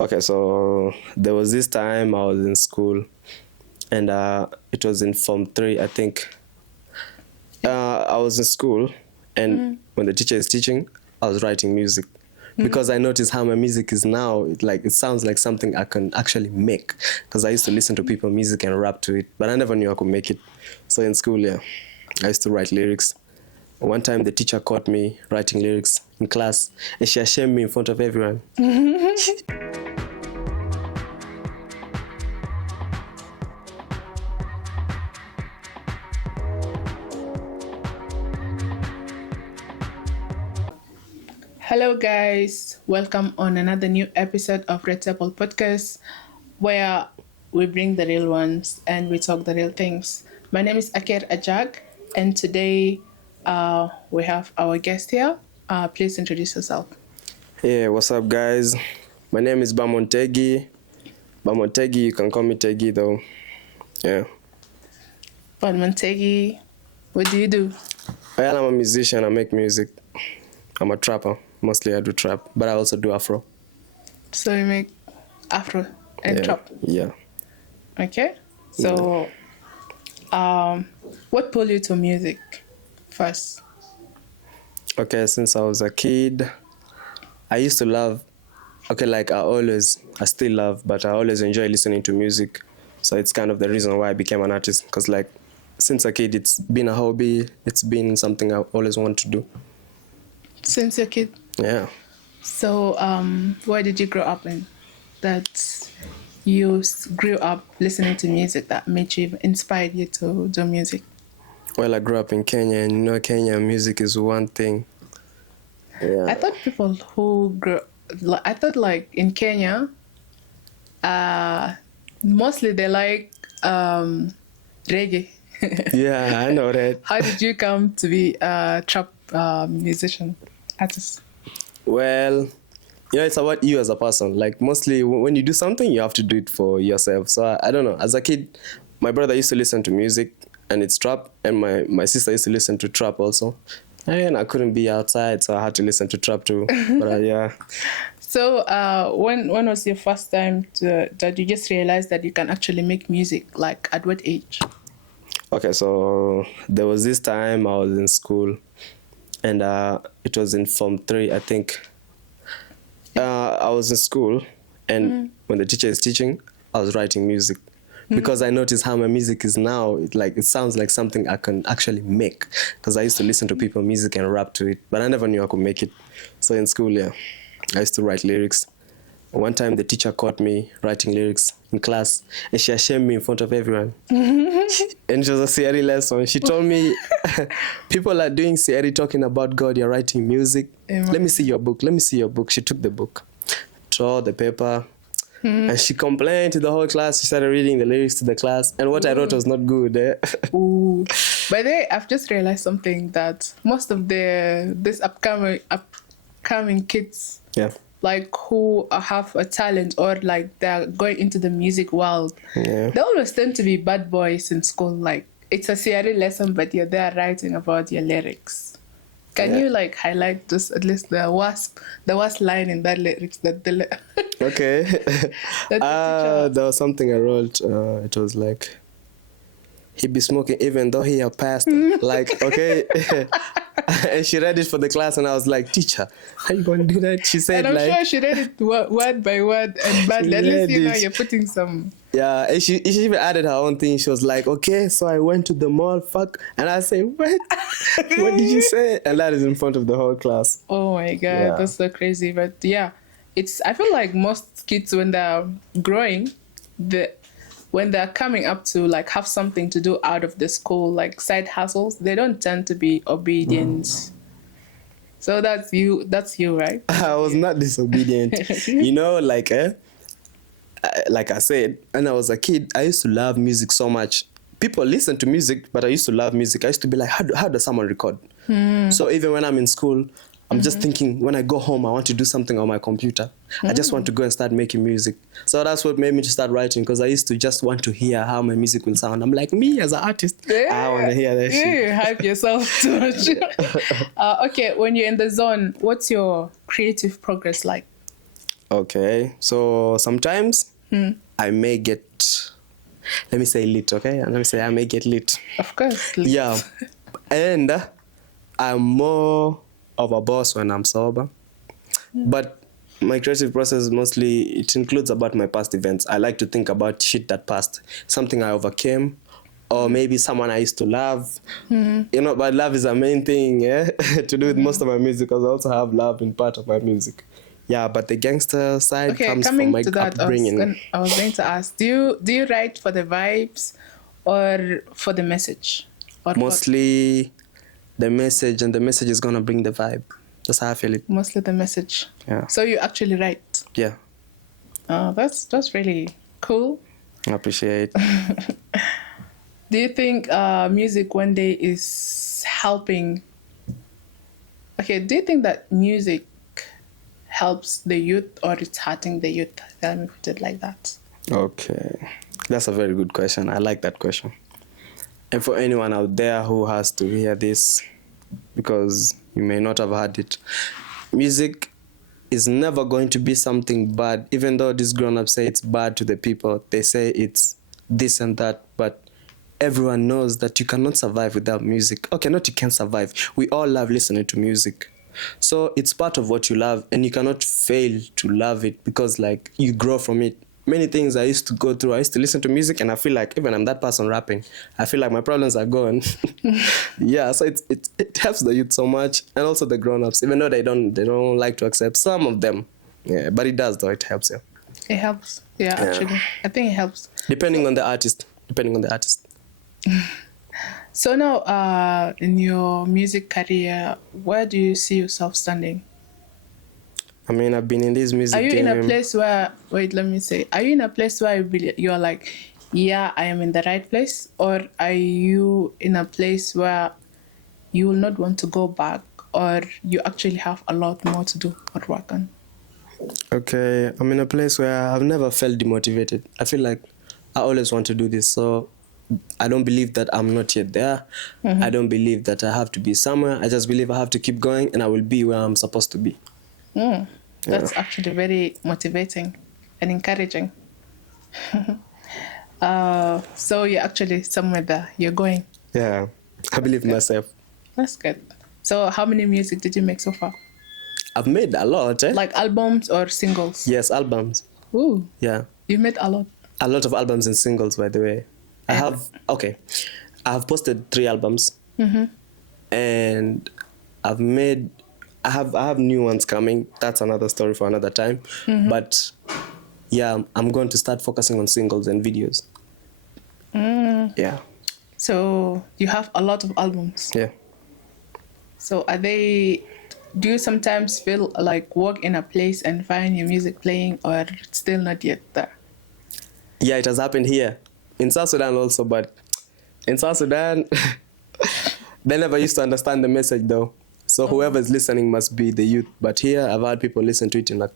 Okay, so there was this time I was in school, and it was in Form 3, I think. I was in school, and when the teacher is teaching, I was writing music. Because I noticed how my music is now, it sounds like something I can actually make. Because I used to listen to people's music and rap to it, but I never knew I could make it. So in school, yeah, I used to write lyrics. One time the teacher caught me writing lyrics in class, and she ashamed me in front of everyone. Hello, guys. Welcome on another new episode of Red Table Podcast, where we bring the real ones and we talk the real things. My name is Aker Ajag, and today we have our guest here. Please introduce yourself. Yeah, what's up, guys? My name is Badmontegi. Badmontegi, you can call me Tegi though. Yeah. Badmontegi, what do you do? Well, I'm a musician. I make music. I'm a trapper. Mostly I do trap, but I also do Afro. So you make Afro and trap. Yeah. Okay. So, what pulled you to music first? Okay, since I was a kid, I used to love, I still love, but I always enjoy listening to music. So it's kind of the reason why I became an artist. Because since a kid, it's been a hobby. It's been something I always want to do. Since you're a kid? Yeah. So, where did you grow up in that you grew up listening to music that made you, inspired you to do music? Well, I grew up in Kenya, and Kenya music is one thing. Yeah. I thought people who in Kenya, mostly they like reggae. Yeah, I know that. How did you come to be a trap musician, artist? Well, it's about you as a person. Mostly when you do something, you have to do it for yourself. So I don't know. As a kid, my brother used to listen to music, and it's trap, and my sister used to listen to trap also. And I couldn't be outside, so I had to listen to trap too. But yeah. So when was your first time that you just realized that you can actually make music? Like at what age? Okay, so there was this time I was in school, and it was in Form 3, I think. I was in school, and when the teacher is teaching, I was writing music. Because I noticed how my music is now, it sounds like something I can actually make. Because I used to listen to people's music and rap to it, but I never knew I could make it. So in school, yeah, I used to write lyrics. One time the teacher caught me writing lyrics in class, and she ashamed me in front of everyone. And it was a theory lesson. She told me, people are doing theory talking about God, you're writing music. Let me see your book. She took the book, tore the paper, and she complained to the whole class. She started reading the lyrics to the class, and what I wrote was not good. Ooh. By the way, I've just realized something, that most of this upcoming kids, Yeah. Who have a talent or they're going into the music world, Yeah. they always tend to be bad boys in school. It's a theory lesson, but you're there writing about your lyrics. Can you highlight just at least the worst line in that lyrics that the Okay. There was something I wrote. It was like, he be smoking even though he a pastor. Okay. And she read it for the class, and I was like, teacher, how you going to do that? She said, and I'm sure she read it word by word and badly. At least you're putting some. Yeah, and she even added her own thing. She was like, okay, so I went to the mall, fuck. And I say, what? What did you say? And that is in front of the whole class. Oh my God, That's so crazy. But yeah, I feel like most kids, when they're growing, when they're coming up to have something to do out of the school, side hustles, they don't tend to be obedient. So that's you, right? I was not disobedient. Like I said, when I was a kid, I used to love music so much. People listen to music, but I used to love music. I used to be like, how does someone record? So even when I'm in school, I'm just thinking, when I go home, I want to do something on my computer. I just want to go and start making music. So that's what made me to start writing, because I used to just want to hear how my music will sound. I'm like, me as an artist, I want to hear that shit. You hype yourself too much. Okay, when you're in the zone, what's your creative progress like? Okay, so sometimes I may get, let me say lit, okay? Let me say I may get lit. Of course. Yeah, and I'm more of a boss when I'm sober. But my creative process mostly, it includes about my past events. I like to think about shit that passed, something I overcame, or maybe someone I used to love. You know, but love is a main thing, yeah, to do with most of my music, because I also have love in part of my music. Yeah, but the gangster side Okay, comes coming from my to that, upbringing. I was going to ask, do you write for the vibes or for the message? Or Mostly the message, and the message is gonna bring the vibe. That's how I feel it. mostly the message. Yeah. So you actually write. Yeah, That's really cool. I appreciate. Do you think music one day is helping? Okay, do you think that music helps the youth or it's hurting the youth? Let me put it like that. Okay, that's a very good question. I like that question. And for anyone out there who has to hear this, because you may not have heard it, music is never going to be something bad. Even though these grown-ups say it's bad to the people, they say it's this and that, but everyone knows that you cannot survive without music. Okay, not you can survive. We all love listening to music. So it's part of what you love, and you cannot fail to love it, because like you grow from it. Many things I used to go through, I used to listen to music, and I feel like even I'm that person rapping, I feel like my problems are gone. Yeah, so it helps the youth so much, and also the grown-ups, even though they don't like to accept some of them. Yeah, but it does though, it helps, yeah. It helps. Yeah, actually. I think it helps. Depending on the artist. So now, in your music career, where do you see yourself standing? I mean, I've been in this music Are you game. in a place where, wait, let me say, are you in a place where you're like, yeah, I am in the right place? Or are you in a place where you will not want to go back, or you actually have a lot more to do or work on? Okay, I'm in a place where I've never felt demotivated. I feel like I always want to do this, so I don't believe that I'm not yet there. I don't believe that I have to be somewhere. I just believe I have to keep going, and I will be where I'm supposed to be. That's actually very motivating and encouraging. So you're actually somewhere there. You're going. Yeah, I believe in myself. That's good. So how many music did you make so far? I've made a lot, eh? Like albums or singles? Yes, albums. Ooh, Yeah, you made a lot. a lot of albums and singles, by the way. I have posted 3 albums, and I have new ones coming. That's another story for another time. But yeah, I'm going to start focusing on singles and videos. Yeah. So you have a lot of albums. Yeah. So do you sometimes feel like walk in a place and find your music playing, or still not yet there? Yeah, it has happened here. In South Sudan also, but in South Sudan, they never used to understand the message though. So whoever's listening must be the youth. But here, I've had people listen to it in a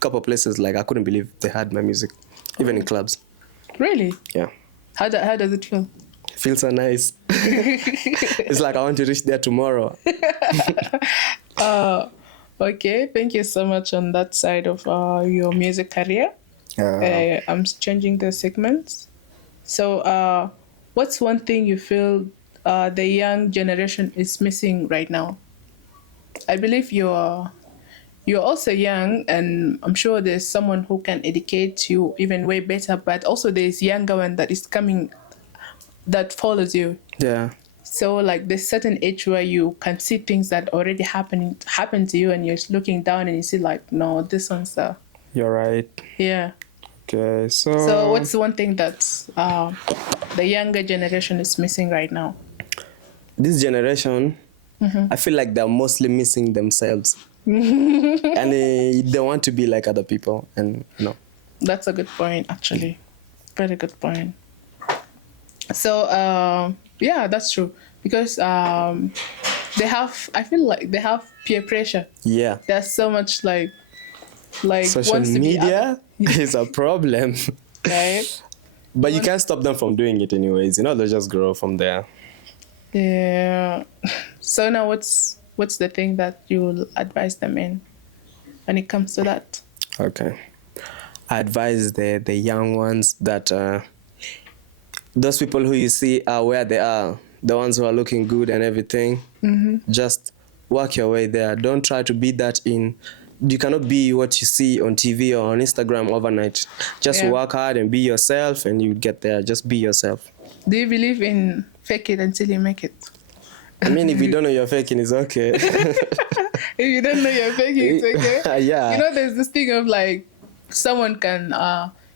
couple places. Like, I couldn't believe they had my music, even in clubs. Really? Yeah. How does it feel? Feels so nice. It's like I want to reach there tomorrow. Okay, thank you so much on that side of your music career. I'm changing the segments. So what's one thing you feel the young generation is missing right now? I believe you're also young, and I'm sure there's someone who can educate you even way better, but also there's younger one that is coming that follows you. Yeah. So like there's certain age where you can see things that already happened to you, and you're looking down and you see like, no, this one's You're right. yeah. Okay, So what's the one thing that the younger generation is missing right now? This generation, I feel like they're mostly missing themselves. And they want to be like other people, and That's a good point, actually. Very good point. So yeah, that's true, because I feel like they have peer pressure. Yeah. There's so much like Social wants to be media is a problem. right? But you can't stop them from doing it anyways. They'll just grow from there. Yeah. So now what's the thing that you will advise them in when it comes to that? Okay. I advise the young ones that those people who you see are where they are, the ones who are looking good and everything, just work your way there. Don't try to be that in. You cannot be what you see on TV or on Instagram overnight. Just Yeah. work hard and be yourself and you get there. Just be yourself. Do you believe in fake it until you make it? I mean, if you don't know you're faking, it's okay. If you don't know you're faking, it's okay. Yeah. You know, there's this thing of like, someone can,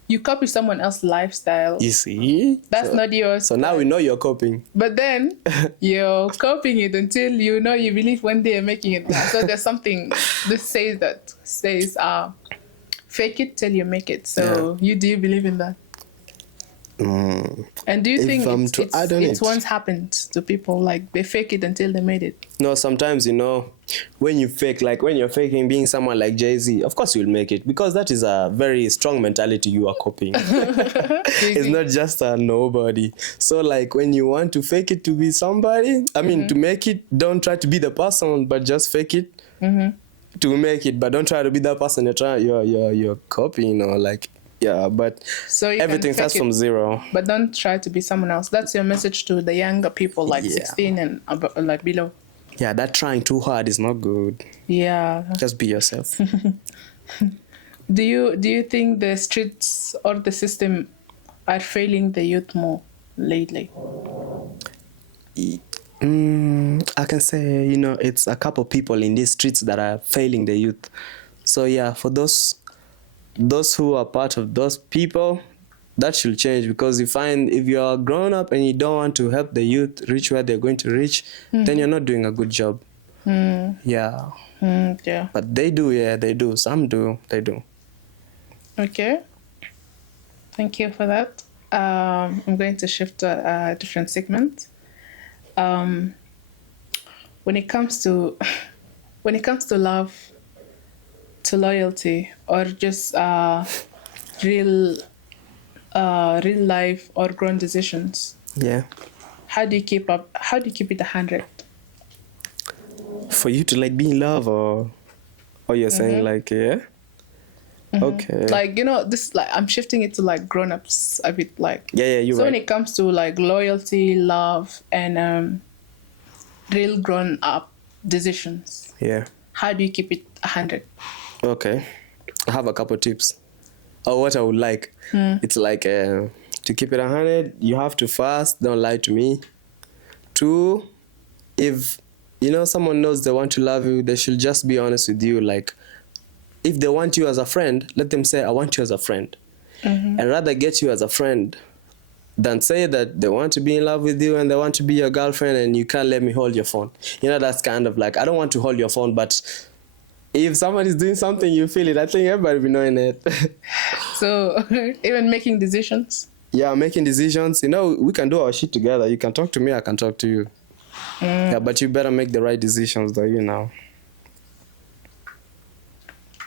you copy someone else's lifestyle. You see? That's not yours. So now we know you're copying. But then you're copying it until you know you believe one day you're making it. So there's something this says fake it till you make it. So do you believe in that? And do you think it's once happened to people, like they fake it until they made it? No, sometimes, you know, when you fake, like when you're faking being someone like Jay-Z, of course you'll make it, because that is a very strong mentality you are copying. It's not just a nobody. So like when you want to fake it to be somebody, I mean, to make it, don't try to be the person, but just fake it to make it. But don't try to be that person you're copying, or like, yeah, but so everything starts from zero. But don't try to be someone else. That's your message to the younger people, like 16 and like below. Yeah, that trying too hard is not good. Yeah. Just be yourself. Do you think the streets or the system are failing the youth more lately? I can say, you know, it's a couple people in these streets that are failing the youth. So yeah, for those who are part of those people, that should change, because you find if you are grown up and you don't want to help the youth reach where they're going to reach, then you're not doing a good job. Yeah. Yeah. But they do. Some do. They do. Okay. Thank you for that. I'm going to shift to a different segment. When it comes to love, to loyalty, or just real life or grown decisions, Yeah. how do you keep it 100? For you to like be in love, or you're saying like, yeah? Okay. Like, you know, this, like, I'm shifting it to like grown-ups a bit, like. Yeah, you're so right. when it comes to like loyalty, love, and real grown-up decisions, Yeah. how do you keep it 100? Okay. I have a couple tips. Or what I would like. It's like, to keep it 100, you have to first, don't lie to me. 2, if, you know, someone knows they want to love you, they should just be honest with you. Like, if they want you as a friend, let them say, I want you as a friend. And rather get you as a friend than say that they want to be in love with you and they want to be your girlfriend and you can't let me hold your phone. You know, that's kind of like, I don't want to hold your phone, but if somebody's doing something, you feel it. I think everybody will be knowing it. So even making decisions? Yeah, making decisions. You know, we can do our shit together. You can talk to me, I can talk to you. Yeah, but you better make the right decisions though, you know.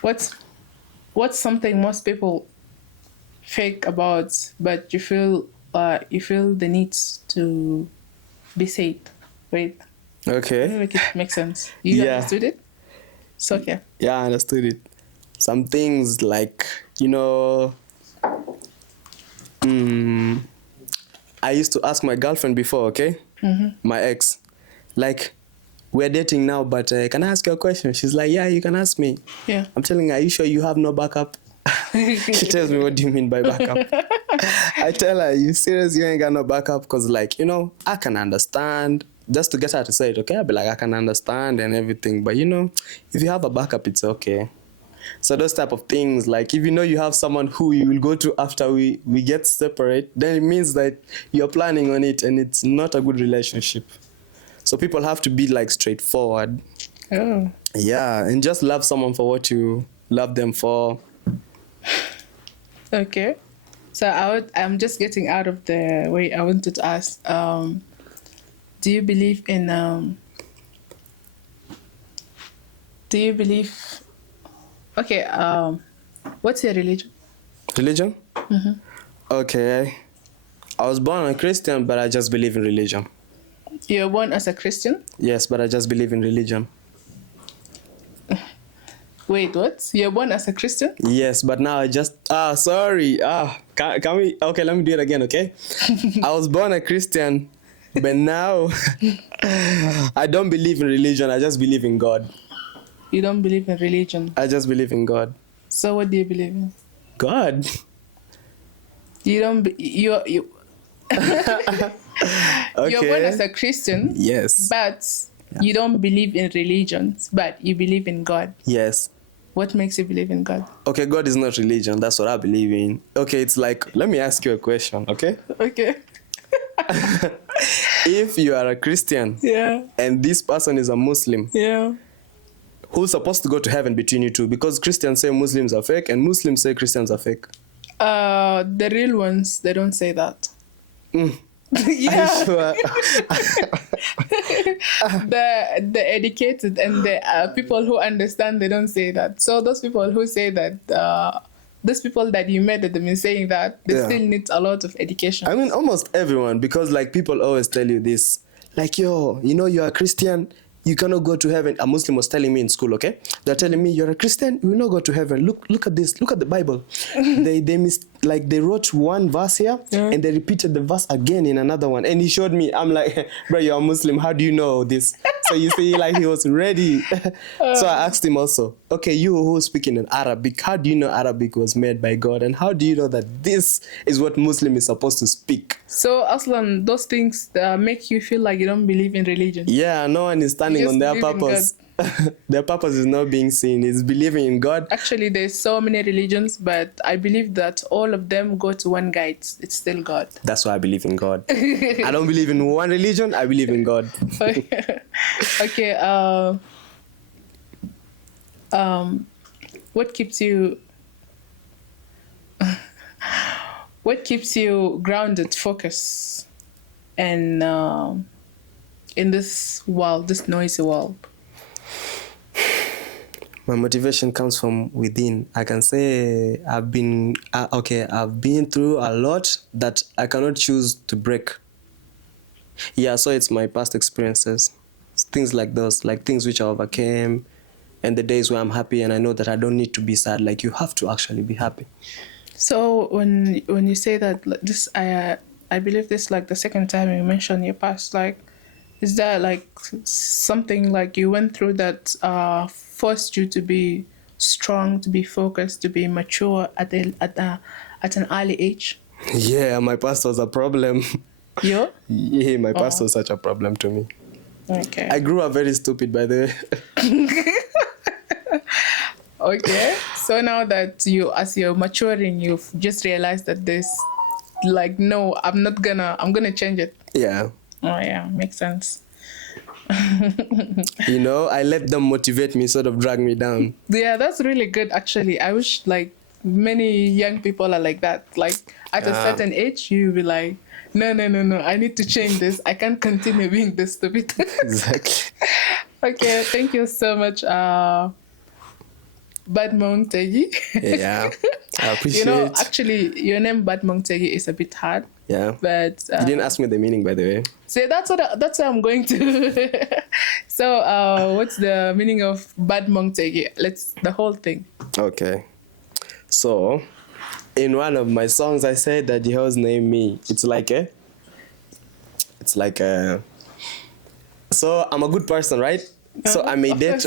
What's something most people fake about, but you feel the need to be said? Wait. Okay. Let me make it make sense. You understood it? It's okay. Yeah, I understood it. Some things like, you know, I used to ask my girlfriend before, okay? My ex. Like, we're dating now, but can I ask you a question? She's like, yeah, you can ask me. Yeah. I'm telling her, are you sure you have no backup? She tells me, what do you mean by backup? I tell her, you serious? You ain't got no backup? Because, like, you know, I can understand. Just to get her to say it, okay? I'll be like, I can understand and everything. But, you know, if you have a backup, it's okay. So those type of things, like if you know you have someone who you will go to after we get separate, then it means that you're planning on it and it's not a good relationship. So people have to be like straightforward. Oh. Yeah, and just love someone for what you love them for. Okay. So I'm just getting out of the way I wanted to ask. Do you believe in okay, what's your religion? Religion? Okay. I was born a Christian, but I just believe in religion. You're born as a Christian? Yes, but I just believe in religion. Wait, what? You're born as a Christian? Yes, but now I just sorry. Can we? Okay, let me do it again. Okay, I was born a Christian, but now I don't believe in religion. I just believe in God. You don't believe in religion. I just believe in God. So what do you believe in? God. You don't. You. Okay. You're born as a Christian. Yes. But you don't believe in religions. But you believe in God. Yes. What makes you believe in God? Okay, God is not religion. That's what I believe in. Okay, it's like, let me ask you a question, okay? Okay. If you are a Christian Yeah. and this person is a Muslim, Yeah. who's supposed to go to heaven between you two? Because Christians say Muslims are fake and Muslims say Christians are fake. The real ones, they don't say that. Yeah. Are you sure? The educated and the people who understand, they don't say that. So those people who say that, those people that you met them in saying that, they still need a lot of education. I mean, almost everyone, because like people always tell you this, like, yo, you know, you're a Christian, you cannot go to heaven. A Muslim was telling me in school, okay? They're telling me, you're a Christian, you will not go to heaven. Look at this. Look at the Bible. They wrote one verse here and they repeated the verse again in another one. And he showed me. I'm like, bro, you're a Muslim. How do you know this? So you see, like he was ready. So I asked him also, okay, you who speaking in Arabic, how do you know Arabic was made by God? And how do you know that this is what Muslim is supposed to speak? So Aslan, those things make you feel like you don't believe in religion. Yeah, no one is standing on their purpose. Their purpose is not being seen. It's believing in God. Actually, there's so many religions, but I believe that all of them go to one guide. It's still God. That's why I believe in God. I don't believe in one religion. I believe in God. Okay. What keeps you? What keeps you grounded, focused, and in this world, this noisy world? My motivation comes from within. I can say I've been through a lot that I cannot choose to break. Yeah, so it's my past experiences, things like those, like things which I overcame, and the days where I'm happy and I know that I don't need to be sad. Like you have to actually be happy. So when you say that, like, this, I believe this like the second time you mentioned your past, like, is that like something like you went through that forced you to be strong, to be focused, to be mature at an early age? Yeah, my past was a problem. Yeah? Yeah, my past was such a problem to me. Okay. I grew up very stupid, by the way. Okay. So now that as you're maturing, you've just realized that this, like, no, I'm gonna change it. Yeah. Oh yeah, makes sense. You know, I let them motivate me, sort of drag me down. Yeah, that's really good, actually. I wish like many young people are like that. Like at a certain age, you'll be like, no, I need to change this. I can't continue being this stupid. Exactly. Okay, thank you so much, Badmontegi. Yeah, I appreciate. You know, actually, your name Badmontegi is a bit hard. Yeah. But you didn't ask me the meaning, by the way. So that's what I'm going to. So what's the meaning of Badmontegi? The whole thing. Okay. So, in one of my songs, I said that Jehovah's named me. It's like so I'm a good person, right? So I made it.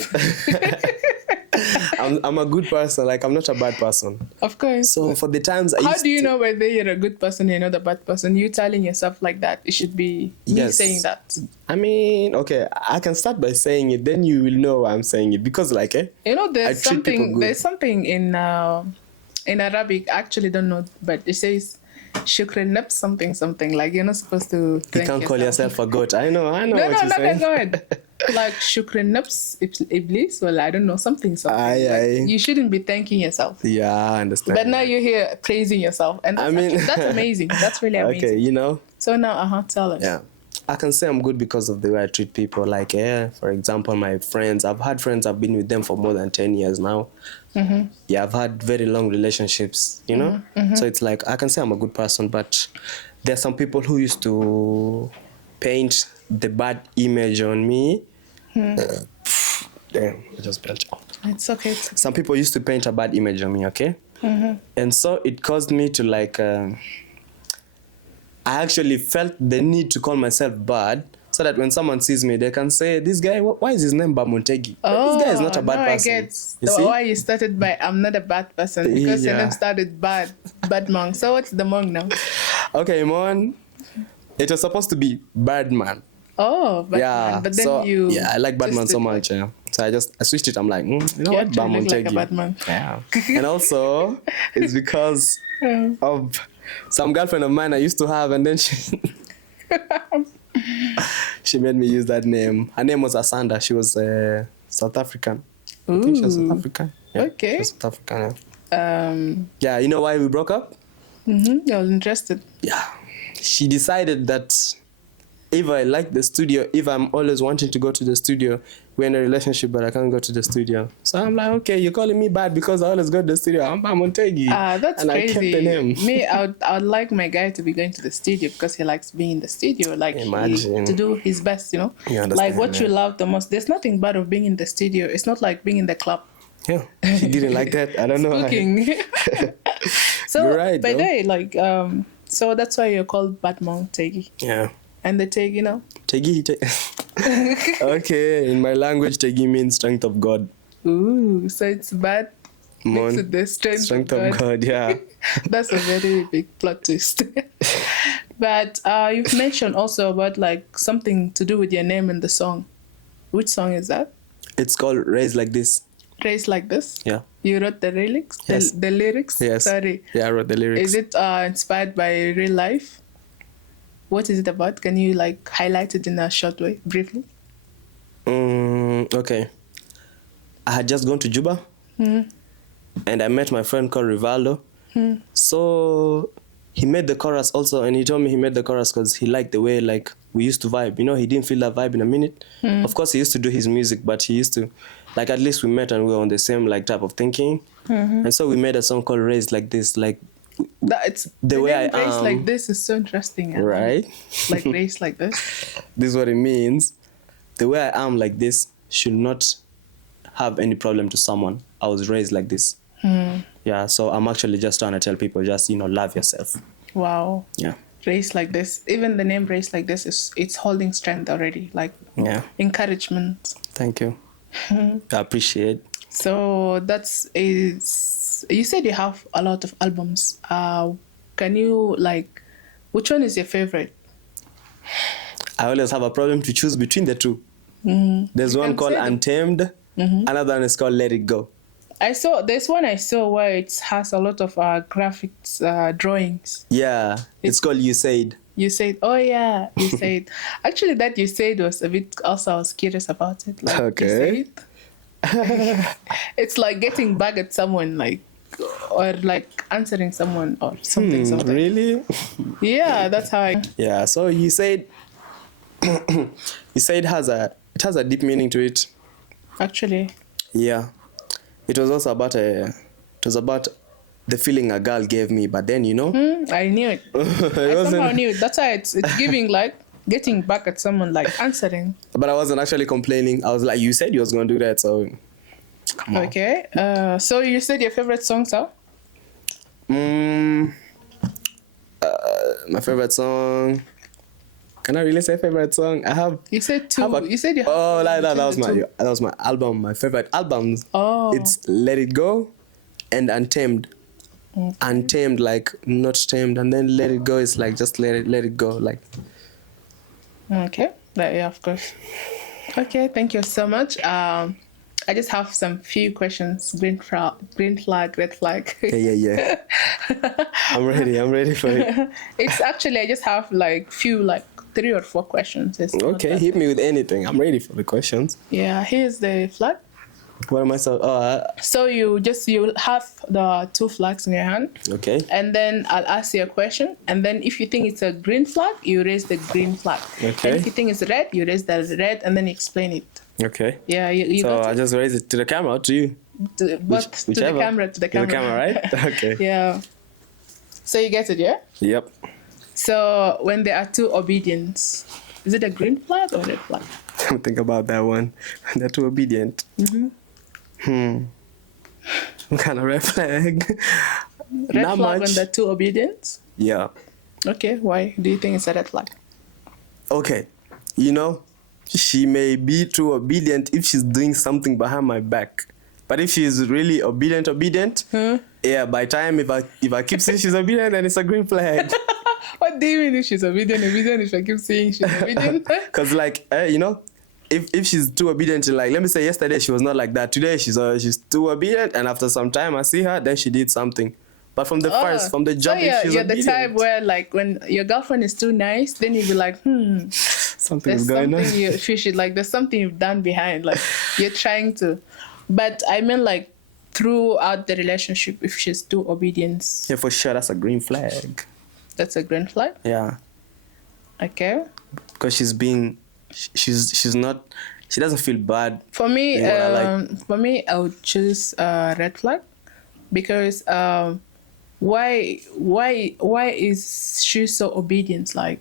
I'm a good person. Like, I'm not a bad person. Of course. So for the times How do you know whether you're a good person or you're not a bad person? You telling yourself like that. It should be me saying that. I mean, okay, I can start by saying it, then you will know why I'm saying it. Because like, you know, there's something in Arabic, I actually don't know, but it says shukran nafs something. Like, you're not supposed to thank You can't call yourself a goat. I know no, what you're saying. No, go ahead. Like shukran nafs iblis, well, I don't know, something. Aye. You shouldn't be thanking yourself. Yeah, I understand. But now you're here praising yourself, and that's amazing. That's really amazing. Okay, you know. So now, tell us. Yeah, I can say I'm good because of the way I treat people. Like, for example, my friends. I've had friends. I've been with them for more than 10 years now. Mm-hmm. Yeah, I've had very long relationships. You know, so it's like I can say I'm a good person, but there's some people who used to paint the bad image on me. Damn, I just belched out. It's okay. Some people used to paint a bad image of me, okay? And so it caused me to like, I actually felt the need to call myself bad so that when someone sees me, they can say, this guy, why is his name Badmontegi? This guy is not a bad person. I get You see? why you started by I'm not a bad person because your Yeah. name started bad monk. So what's the monk now? Okay, Mon, it was supposed to be Badman. Oh, Batman. Yeah, But then so, you yeah, I like Badman so twisted much. Yeah. So I switched it. I'm like, you know You what, actually look like a Badmontegi. Batman. Yeah. And also, it's because of some girlfriend of mine I used to have, and then she made me use that name. Her name was Asanda. She was South African. I think she was South African. Yeah, Okay. she was South African. Yeah. Yeah, you know why we broke up? I was interested. Yeah. She decided that if I like the studio, if I'm always wanting to go to the studio, we're in a relationship, but I can't go to the studio. So I'm like, okay, you're calling me bad because I always go to the studio. I'm Badmontegi. That's and crazy. I kept the name. Me, I would like my guy to be going to the studio because he likes being in the studio, like Imagine. to do his best, you know. You understand Like what that. you love the most. There's nothing bad of being in the studio. It's not like being in the club. Yeah, she didn't like that. I don't know why. Cooking. So You're right, by though. the way, like so that's why you're called Badmontegi. Yeah. And the Tegi, you know? Tegi. Okay, in my language, Tegi means strength of God. Ooh, so it's bad. Mon. Mixed with the strength of God, yeah. That's a very big plot twist. But you've mentioned also about like something to do with your name in the song. Which song is that? It's called Raised Like This. Raised Like This? Yeah. You wrote the lyrics? Yes. The lyrics? Yes. Sorry. Yeah, I wrote the lyrics. Is it inspired by real life? What is it about? Can you like highlight it in a short way, briefly? Okay. I had just gone to Juba and I met my friend called Rivaldo. So he made the chorus also, and he told me he made the chorus because he liked the way like we used to vibe. You know, he didn't feel that vibe in a minute. Of course, he used to do his music, but he used to, like, at least we met and we were on the same like type of thinking. And so we made a song called Raised Like This, like The way name I Raised am. Like This is so interesting. Right? Like raised like this. This is what it means. The way I am like this should not have any problem to someone. I was raised like this. Yeah, so I'm actually just trying to tell people, just, love yourself. Wow. Yeah. Raised like this. Even the name Raised Like This it's holding strength already. Like encouragement. Thank you. I appreciate. So you said you have a lot of albums. Can you like, which one is your favorite? I always have a problem to choose between the two. There's one called Untamed. Another one is called Let It Go. There's one I saw where it has a lot of graphics, drawings. Yeah, it's called You Said. You said, oh yeah, you said. Actually, that you said was a bit, also I was curious about it. Like, Okay. You said. It's like getting back at someone, like, or like answering someone or something. Really? Yeah, that's how I... Yeah, so You Said, You Said it has a deep meaning to it. Actually. Yeah. It was also about the feeling a girl gave me, but then I knew it. I somehow knew it. That's why it's giving like getting back at someone, like answering. But I wasn't actually complaining. I was like, you said you was gonna do that, so come on. Okay. So you said your favorite songs are? My favorite song. Can I really say favorite song? I have. You said two. You said you have. Oh, like that. That was my album. My favorite albums. Oh. It's Let It Go, and Untamed. Okay. Untamed, like not tamed, and then Let It Go is like just let it go, like. Okay. Yeah, of course. Okay. Thank you so much. I just have some few questions. Green flag, red flag. Yeah. I'm ready for it. It's actually I just have like 3 or 4 questions. It's not Okay, that- hit me with anything. I'm ready for the questions. Yeah. Here's the flag. What am I so? So you have the 2 flags in your hand, Okay. and then I'll ask you a question, and then if you think it's a green flag, you raise the green flag. Okay. And if you think it's red, you raise the red, and then you explain it. Okay. Yeah, you So got I it. just raise it to the camera or to you? To the Whichever. camera, to the camera. To the camera, right? Okay. Yeah. So you get it, yeah? Yep. So when there are 2 obedience, is it a green flag or red flag? Think about that one. They're too obedient. What kind of red flag? Red Not flag much. when they're too obedient. Yeah. Okay, why do you think it's a red flag? Okay. You know, she may be too obedient if she's doing something behind my back. But if she's really obedient, yeah, by time if I keep saying she's obedient, then it's a green flag. What do you mean if she's obedient if I keep saying she's obedient? Because like, you know, if she's too obedient, like let me say yesterday she was not like that. Today she's too obedient, and after some time I see her, then she did something. But from the from the jump, if she's you're obedient, the type where like when your girlfriend is too nice, then you be like, something there's is going on. something you should like. There's something you've done behind, like you're trying to. But I mean, like throughout the relationship, if she's too obedient, Yeah, for sure, that's a green flag. that's a green flag. Yeah, Okay. because she's not. She doesn't feel bad. For me, in what I like. for me, I would choose red flag because why is she so obedient? Like,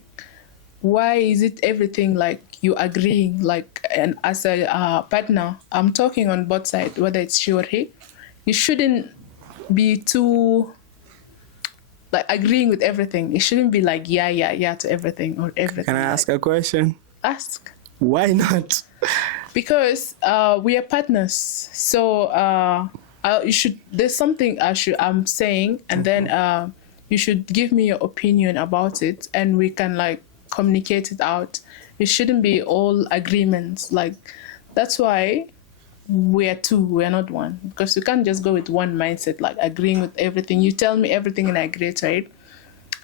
why is it everything like you agreeing? Like, and as a partner, I'm talking on both sides, whether it's she or he. You shouldn't be too like agreeing with everything. It shouldn't be like yeah to everything or everything. Can I like, ask a question? Ask. Why not? Because we are partners, so you should. There's something I'm saying, and then you should give me your opinion about it, and we can like communicate it out. It shouldn't be all agreements. Like that's why we are two. We are not one, because you can't just go with one mindset, like agreeing with everything. You tell me everything, and I agree to it.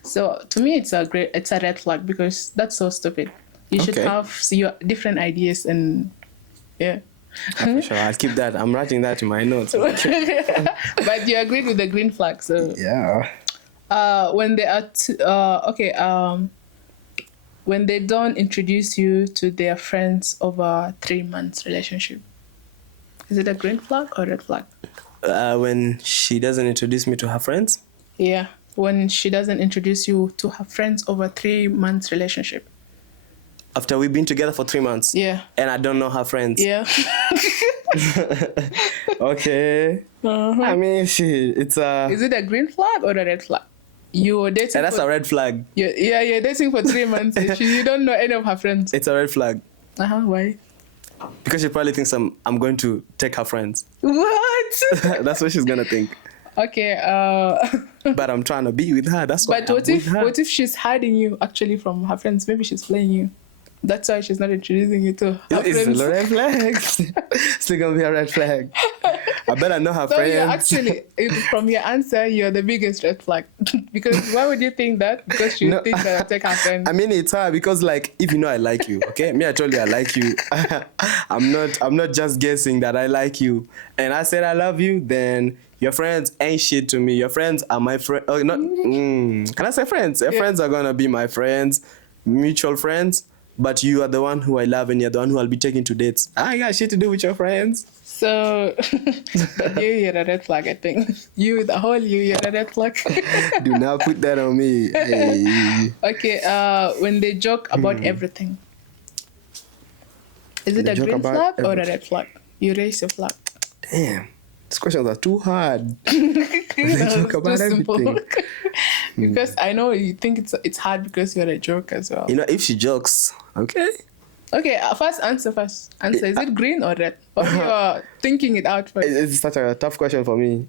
So to me, it's a red flag because that's so stupid. You should Okay. have your different ideas and yeah. For sure, I'll keep that. I'm writing that in my notes. But you agreed with the green flag. So Yeah. when they are when they don't introduce you to their friends over 3 months relationship, is it a green flag or red flag? When she doesn't introduce me to her friends. Yeah, when she doesn't introduce you to her friends over 3 months relationship. After we've been together for 3 months. Yeah. And I don't know her friends. Yeah. Okay. I mean, it's a. Is it a green flag or a red flag? You were dating. That's a red flag. You're dating for 3 months. You don't know any of her friends. It's a red flag. Why? Because she probably thinks I'm going to take her friends. What? That's what she's gonna think. Okay. But I'm trying to be with her. That's why. But what if she's hiding you actually from her friends? Maybe she's playing you. That's why she's not introducing you to her It's friends. a red flag. Still gonna be a red flag. I better know her So friends. you're actually, from your answer, you're the biggest red flag. Because why would you think that? Because you think that I'll take her friends. I mean, it's hard because, like, if you know I like you, okay? Me, I told you I like you. I'm not just guessing that I like you. And I said I love you, then your friends ain't shit to me. Your friends are my friends. Oh, not. Can I say friends? Your friends are gonna be my friends, mutual friends. But you are the one who I love, and you're the one who I'll be taking to dates. I got shit to do with your friends. So you're a red flag, I think. You're a red flag. Do not put that on me. Hey. Okay, when they joke about everything. Is it They a joke green about flag or a everything. red flag? You raise your flag. Damn, these questions are too hard. They joke about everything. Because I know you think it's hard because you're a joke as well. You know, if she jokes, okay. Okay, answer. Is it green or red? Or you're thinking it out first? It's such a tough question for me.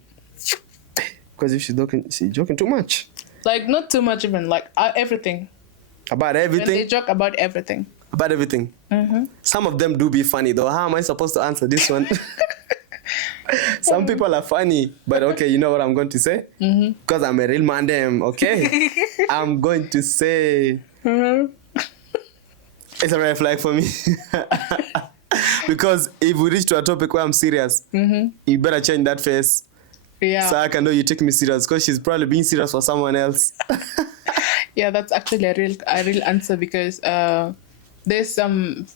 Because if she's joking too much. Like, not too much even, like everything. About When they everything. joke about everything. About everything. Some of them do be funny though. How am I supposed to answer this one? Some people are funny, but okay, you know what I'm going to say? Because I'm a real man, damn, okay? I'm going to say it's a red flag for me. Because if we reach to a topic where I'm serious, you better change that face. Yeah. So I can know you take me serious, because she's probably being serious for someone else. Yeah, that's actually a real answer, because there's some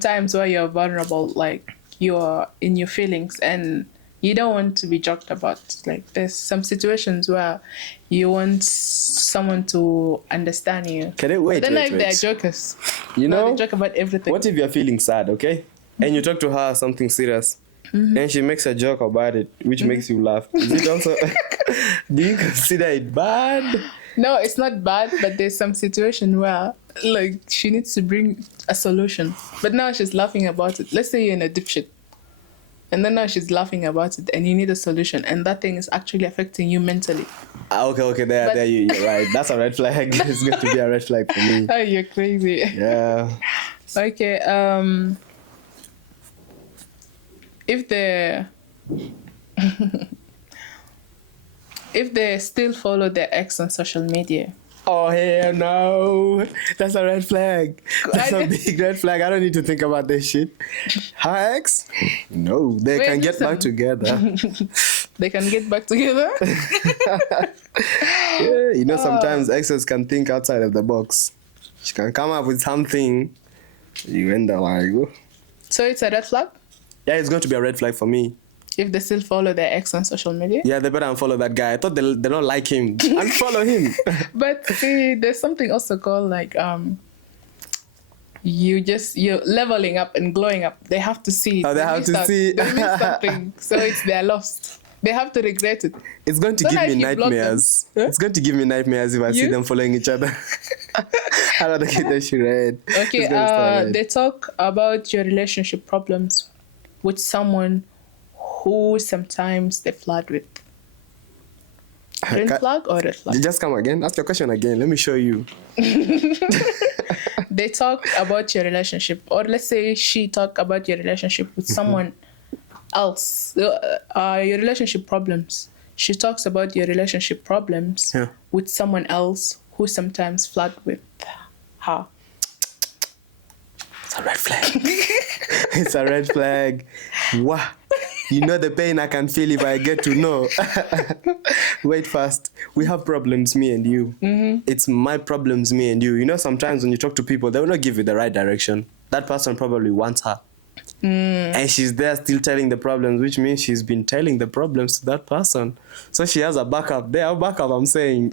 times where you're vulnerable, like you're in your feelings and you don't want to be joked about. Like there's some situations where you want someone to understand you. Can I wait? But then wait. they're jokers. You know, they joke about everything. what if you're feeling sad, okay? And you talk to her something serious, then she makes a joke about it, which makes you laugh. Is it also? Do you consider it bad? No, it's not bad, but there's some situation where like she needs to bring a solution. But now she's laughing about it. Let's say you're in a deep shit. And then now she's laughing about it and you need a solution. And that thing is actually affecting you mentally. Okay, there you're right. That's a red flag. It's going to be a red flag for me. Oh, you're crazy. Yeah. Okay, if they still follow their ex on social media. Oh, hell no. That's a red flag. That's a big red flag. I don't need to think about this shit. Her ex? No, they can get back together. They can get back together? Yeah, you know, sometimes exes can think outside of the box. She can come up with something. You end up like... Oh. So it's a red flag? Yeah, it's going to be a red flag for me. If they still follow their ex on social media? Yeah, they better unfollow that guy. I thought they don't like him. Unfollow him. But see, there's something also called like you're leveling up and glowing up. They have to see. Oh, they have to see. They miss something, so they're lost. They have to regret it. It's going to give me nightmares. Huh? It's going to give me nightmares if I see them following each other. I don't get that shit red. Okay, they talk about your relationship problems with someone who sometimes they flirt with. Green flag or red flag? Just come again. Ask your question again. Let me show you. They talk about your relationship, or let's say she talk about your relationship with someone else. Your relationship problems. She talks about your relationship problems with someone else who sometimes flirt with her. It's a red flag. It's a red flag. Wow. You know the pain I can feel if I get to know. Wait first. We have problems, me and you. Mm-hmm. It's my problems, me and you. You know, sometimes when you talk to people, they will not give you the right direction. That person probably wants her. And she's there still telling the problems, which means she's been telling the problems to that person. So she has a backup. They have backup, I'm saying.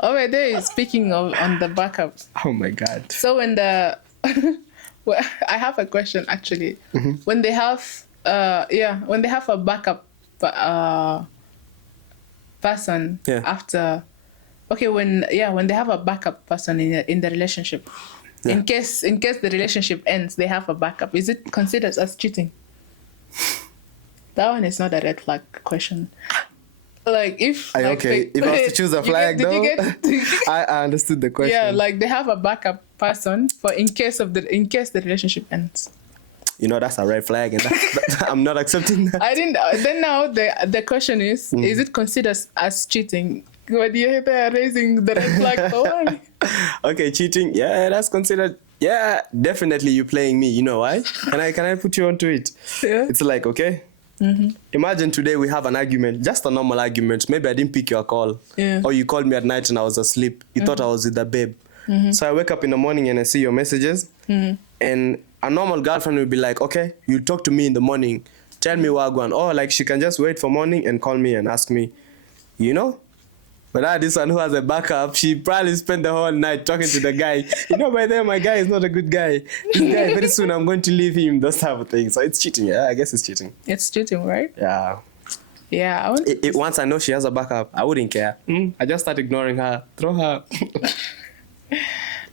Over there, speaking of on the backup. Oh my God. So when the... well, I have a question, actually. Mm-hmm. When they have... when they have a backup person after, when they have a backup person in the relationship, in case the relationship ends, they have a backup. Is it considered as cheating? That one is not a red flag question. Like if if I was to choose a flag, I understood the question. Yeah, like they have a backup person for in case the relationship ends. You know, that's a red flag, and I'm not accepting that. I didn't. Then now the question is it considered as cheating? What you're raising the red flag for? Why? Okay, cheating. Yeah, that's considered. Yeah, definitely you playing me. You know why? Can I put you onto it? Yeah. It's like, okay. Mm-hmm. Imagine today we have an argument, just a normal argument. Maybe I didn't pick your call, or you called me at night and I was asleep. You thought I was with the babe. Mm-hmm. So I wake up in the morning and I see your messages, and a normal girlfriend will be like, okay, you talk to me in the morning, tell me what going on. Or like she can just wait for morning and call me and ask me, you know? But now this one who has a backup, she probably spent the whole night talking to the guy. You know, by then my guy is not a good guy. This guy, very soon I'm going to leave him, those type of things. So it's cheating, yeah? I guess it's cheating. It's cheating, right? Yeah. Yeah. Once I know she has a backup, I wouldn't care. I just start ignoring her. Throw her.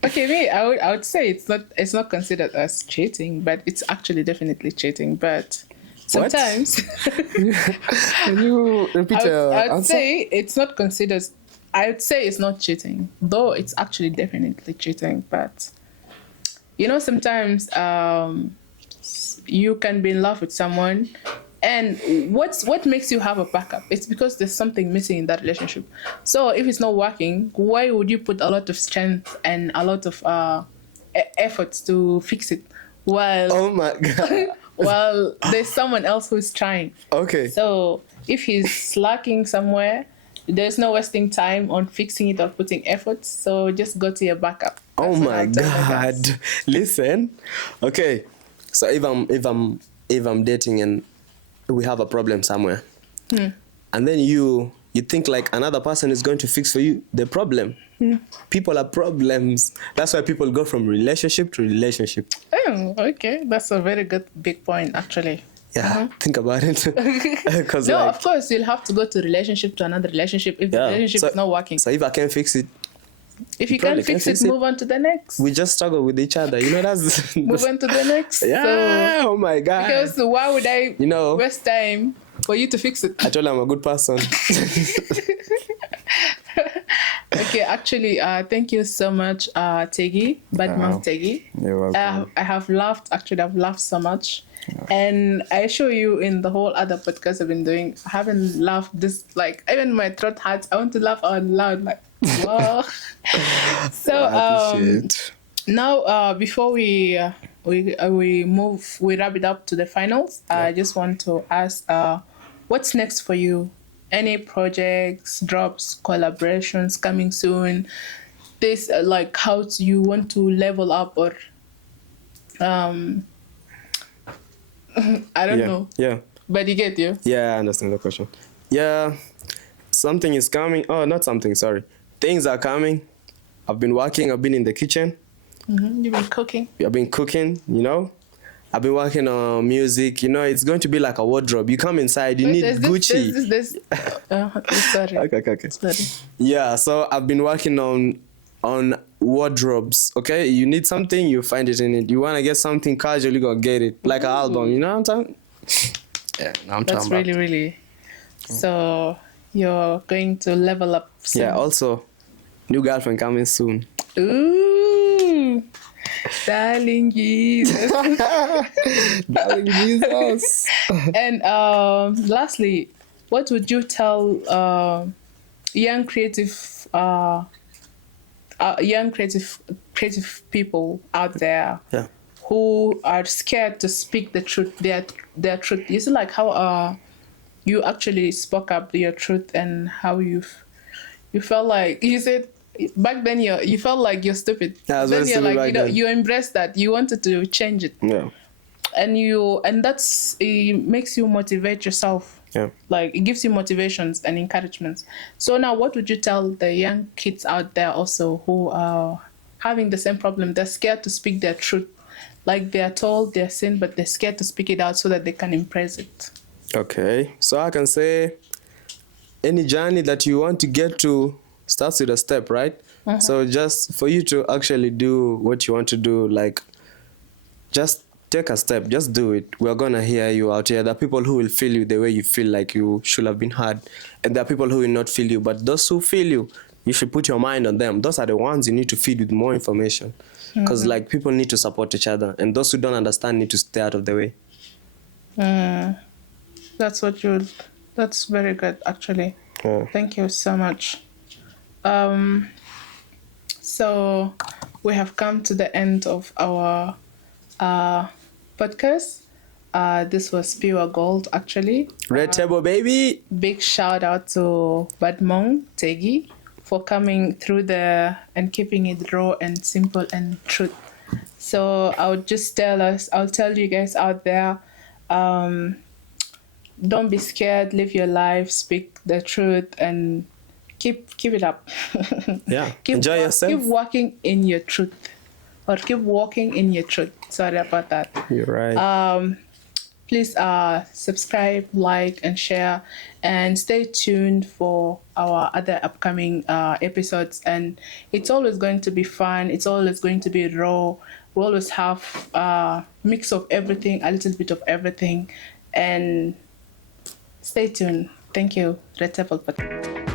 Okay, me, I would say it's not considered as cheating, but it's actually definitely cheating. But sometimes, can you repeat your answer? I'd say it's not considered. I would say it's not cheating, though it's actually definitely cheating. But you know, sometimes you can be in love with someone. And what makes you have a backup? It's because there's something missing in that relationship. So if it's not working, why would you put a lot of strength and a lot of efforts to fix it while oh my God, while there's someone else who's trying? Okay. So if he's slacking somewhere, there's no wasting time on fixing it or putting efforts. So just go to your backup. That's my God! Listen, okay. So if I'm dating and we have a problem somewhere, and then you think like another person is going to fix for you the problem. People are problems. That's why people go from relationship to relationship. Oh, okay. That's a very good big point, actually. think about it. Because No, of course, you'll have to go to relationship to another relationship if the relationship is not working. So if I can't fix it, If you can't fix it, move on to the next. we just struggle with each other. That's Move on to the next. Yeah. Oh my God. Because why would I waste time for you to fix it? I told you I'm a good person. Okay, actually, thank you so much, Tegi, Badmontegi. You're welcome. I have laughed. Actually, I've laughed so much. And I assure you, in the whole other podcast I've been doing, I haven't laughed this, like, even my throat hurts. I want to laugh out loud, like, wow. So, now, before we wrap it up to the finals, I just want to ask, what's next for you? Any projects, drops, collaborations coming soon? This, like, how you want to level up, or I don't know. Yeah. But you get you? Yeah, I understand the question. Yeah, something is coming. Oh, not something, sorry. Things are coming. I've been working. I've been in the kitchen. You've been cooking? I've been cooking, I've been working on music. It's going to be like a wardrobe. You come inside, you need Gucci. Sorry. Okay. Sorry. Yeah, so I've been working on wardrobes, okay? You need something, you find it in it. You want to get something casual, you gonna get it. Like an album, you know what I'm talking? Yeah, I'm That's talking really, really. So you're going to level up soon. Yeah, also, new girlfriend coming soon. Ooh, darling Jesus. Darling Jesus. And lastly, what would you tell young creative people out there who are scared to speak the truth, their truth? You see, like how you actually spoke up your truth, and how you felt like, you said back then you felt like you're stupid. Yeah, I was then very you're stupid like, back then. you embraced that, you wanted to change it. Yeah. And that's, it makes you motivate yourself. Yeah. Like, it gives you motivations and encouragements. So now, what would you tell the young kids out there also who are having the same problem? They're scared to speak their truth. Like, they're told their sin, but they're scared to speak it out so that they can impress it. Okay. So I can say any journey that you want to get to starts with a step, right? So just for you to actually do what you want to do, like, just take a step, just do it. We're gonna hear you out here. There are people who will feel you the way you feel like you should have been heard, and there are people who will not feel you. But those who feel you, you should put your mind on them. Those are the ones you need to feed with more information, because like, people need to support each other, and those who don't understand need to stay out of the way. That's very good, actually. Thank you so much. So we have come to the end of our podcast. This was pure gold, actually. Red table, baby. Big shout out to Badmontegi for coming through and keeping it raw and simple and truth. So I'll tell you guys out there, don't be scared, live your life, speak the truth, and keep it up. Yeah. Enjoy yourself. Keep walking in your truth. Or keep walking in your truth. Sorry about that. You're right. Please subscribe, like, and share, and stay tuned for our other upcoming episodes. And it's always going to be fun. It's always going to be raw. We always have a mix of everything, a little bit of everything. And stay tuned. Thank you. Red Table Podcast.